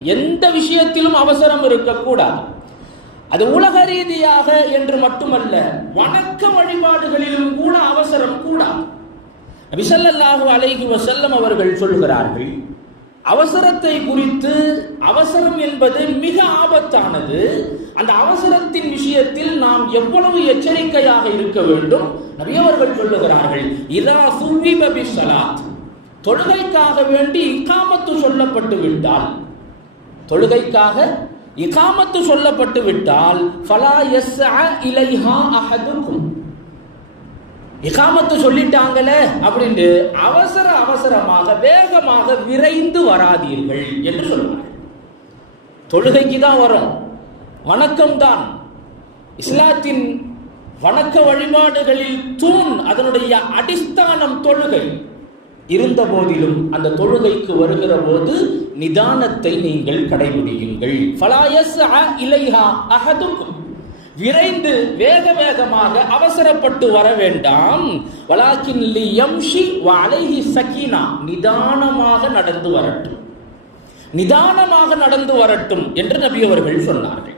எந்த விஷயத்திலும் அவசரம் இருக்கக்கூடாது. அது உலக ரீதியாக என்று மட்டுமல்ல, வணக்க வழிபாடுகளிலும் கூட அவசரம் கூடாது. நபி ஸல்லல்லாஹு அலைஹி வஸல்லம் அவர்கள் சொல்கிறார்கள், அவசரத்தை குறித்து, அவசரம் என்பது மிக ஆபத்தானது. அந்த அவசரத்தின் விஷயத்தில் நாம் எவ்வளவு எச்சரிக்கையாக இருக்க வேண்டும். நபி அவர்கள் சொல்லுகிறார்கள், இதா சுவிப பிஸ்ஸலாத், தொழுகைக்காக வேண்டி இகாமத்து சொல்லப்பட்டு விட்டால், தொழுகைக்காக இகாமத்து சொல்லப்பட்டு விட்டால், ஃபலா யஸ்அ இலைஹா அஹதுக்கும், இகாமத்து சொல்லிட்டாங்களே அப்படின்னு அவசரமாக வேகமாக விரைந்து வராதீர்கள் என்று சொல்லுவார்கள். தொழுகைக்கு தான் வரும், வணக்கம் தான் இஸ்லாத்தின் வணக்க வழிபாடுகளில் தூண், அதனுடைய அடிஸ்தானம் தொழுகை. இருந்த போதிலும் அந்த தொழுகைக்கு வருகிற போது நிதானத்தை நீங்கள் கடைபிடியுங்கள். ஃபலா யஸ்அ இலைஹா அஹதுக்கும், விரைந்து வேகமாக அவசரப்பட்டு வர வேண்டாம். வலாக்கின் லியம்ஷி வ அலைஹி ஸகீனா, நிதானமாக நடந்து வரட்டும், நிதானமாக நடந்து வரட்டும் என்று நபி அவர்கள் சொன்னார்கள்.